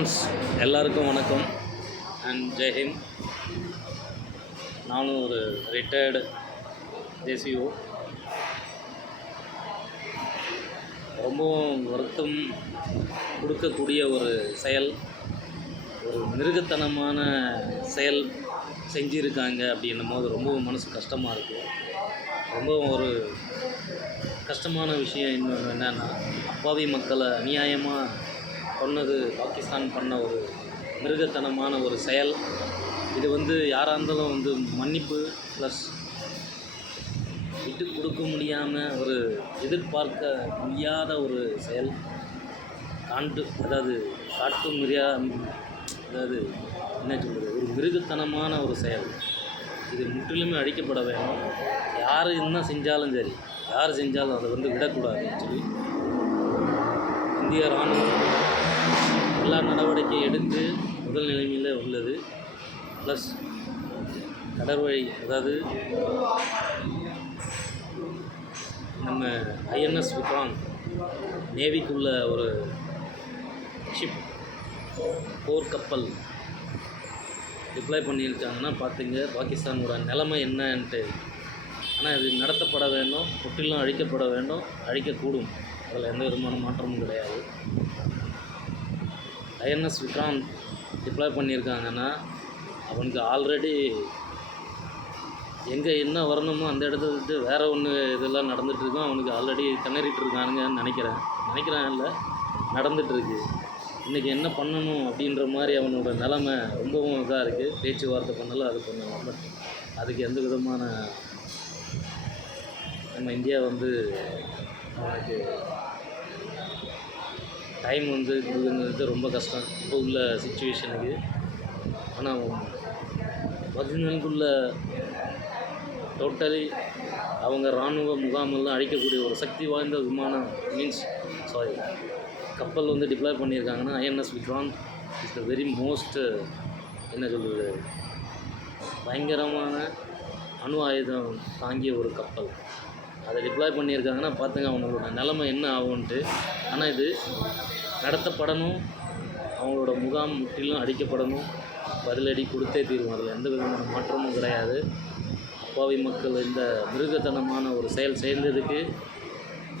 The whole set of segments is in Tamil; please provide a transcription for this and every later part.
ஃப்ரெண்ட்ஸ் எல்லாருக்கும் வணக்கம் அண்ட் ஜெய்ஹிந்த். நானும் ஒரு ரிட்டையர்டு ஜேசிஓ. ரொம்பவும் வருத்தம் கொடுக்கக்கூடிய ஒரு செயல், ஒரு மிருகத்தனமான செயல் செஞ்சுருக்காங்க அப்படின்னும் போது ரொம்பவும் மனசு கஷ்டமாக இருக்குது. ரொம்பவும் ஒரு கஷ்டமான விஷயம் இன்னொன்று என்னென்னா, அப்பாவி மக்களை அநியாயமாக கொன்னது பாகிஸ்தான் பண்ண ஒரு மிருகத்தனமான ஒரு செயல். இது யாராக இருந்தாலும் மன்னிப்பு ப்ளஸ் விட்டு கொடுக்க முடியாமல் ஒரு எதிர்பார்க்க முடியாத ஒரு செயல். காட்டு மிரியா என்ன சொல்கிறது, ஒரு மிருகத்தனமான ஒரு செயல். இது முற்றிலுமே அழிக்கப்பட வேண்டும். யார் என்ன செஞ்சாலும் சரி, யார் செஞ்சாலும் அதை விடக்கூடாதுன்னு சொல்லி இந்திய இராணுவம் எல்லா நடவடிக்கையும் எடுத்து முதல் நிலைமையில் உள்ளது. ப்ளஸ் கடற்வழி, நம்ம ஐஎன்எஸ் விக்ராந்த் நேவிக்குள்ள ஒரு ஷிப் போர் கப்பல் டிப்ளாய் பண்ணியிருக்காங்கன்னா பார்த்துங்க பாகிஸ்தானோட நிலைமை என்னன்ட்டு. ஆனால் இது நடத்தப்பட வேண்டும், முற்றிலும் அழிக்கப்பட வேண்டும், அழிக்கக்கூடும். அதில் எந்த விதமான மாற்றமும் கிடையாது. ஐஎன்எஸ் விக்ராந்த் டிப்ளாய் பண்ணியிருக்காங்கன்னா அவனுக்கு ஆல்ரெடி எங்கே என்ன வரணுமோ அந்த இடத்த விட்டு வேறு ஒன்று இதெல்லாம் நடந்துகிட்ருக்கோம். அவனுக்கு ஆல்ரெடி திணறிட்டு இருக்கானுங்கன்னு நினைக்கிறேன் இல்லை, நடந்துகிட்ருக்கு. இன்றைக்கி என்ன பண்ணணும் அப்படின்ற மாதிரி அவனோட நிலமை ரொம்பவும் இதாக இருக்குது. பேச்சுவார்த்தை பண்ணலாம், அது பண்ணலாம், பட் அதுக்கு எந்த விதமான நம்ம இந்தியா அவனுக்கு டைம் கொடுக்குறது ரொம்ப கஷ்டம் இப்போ உள்ள சிச்சுவேஷனுக்கு. ஆனால் பதினெண்டுக்குள்ள டோட்டலி அவங்க இராணுவ முகாமெல்லாம் அழிக்கக்கூடிய ஒரு சக்தி வாய்ந்த விமானம் கப்பல் டிப்ளாய் பண்ணியிருக்காங்கன்னா INS Vikrant is the very most பயங்கரமான அணு ஆயுதம் தாங்கிய ஒரு கப்பல். அதை டிப்ளாய் பண்ணியிருக்காங்கன்னா பார்த்துங்க அவங்களோட நிலைமை என்ன ஆகும்ன்ட்டு. ஆனால் இது நடத்தப்படணும், அவங்களோட முகாம் முற்றிலும் அடிக்கப்படணும், பதிலடி கொடுத்தே தீர்வும். அதில் எந்த விதமான மாற்றமும் கிடையாது. அப்பாவி மக்கள் இந்த மிருகத்தனமான ஒரு செயல் செய்ததுக்கு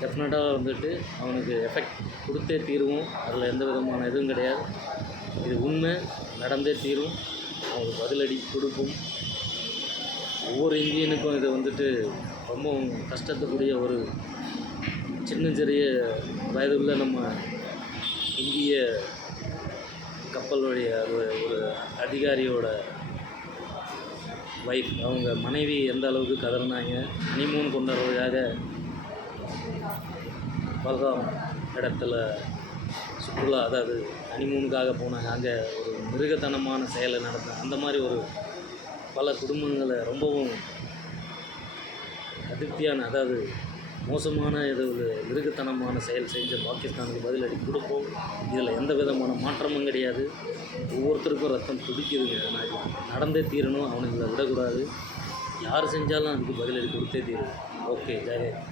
டெஃபினட்டாக அவனுக்கு எஃபெக்ட் கொடுத்தே தீர்வும். அதில் எந்த விதமான இதுவும் கிடையாது. இது உண்மை, நடந்தே தீரும். அவங்களுக்கு பதிலடி கொடுக்கும். ஒவ்வொரு இந்தியனுக்கும் இது ரொம்பவும் கஷ்டத்துக்குரிய ஒரு சிறிய வயதுள்ள நம்ம இந்திய கப்பல் வழிய ஒரு அதிகாரியோட வைஃப், அவங்க மனைவி எந்த அளவுக்கு கதறினாங்க. ஹனிமூன் கொண்டாடுறதுக்காக பல்காம் இடத்துல சுற்றுலா, ஹனிமூனுக்காக போனாங்க. அங்கே ஒரு மிருகத்தனமான செயலை நடத்த அந்த மாதிரி ஒரு பல குடும்பங்களை ரொம்பவும் அதிருப்தியான மோசமான மிருகத்தனமான செயல் செஞ்ச பாகிஸ்தானுக்கு பதிலடி கொடுப்போம். இதில் எந்த விதமான மாற்றமும் கிடையாது. ஒவ்வொருத்தருக்கும் ரத்தம் துடிக்குதுங்க. ஆனால் நடந்தே தீரணும், அவனுங்களை விடக்கூடாது. யார் செஞ்சாலும் அதுக்கு பதிலடி கொடுத்தே தீரும். ஓகே, ஜெயஹிந்த்.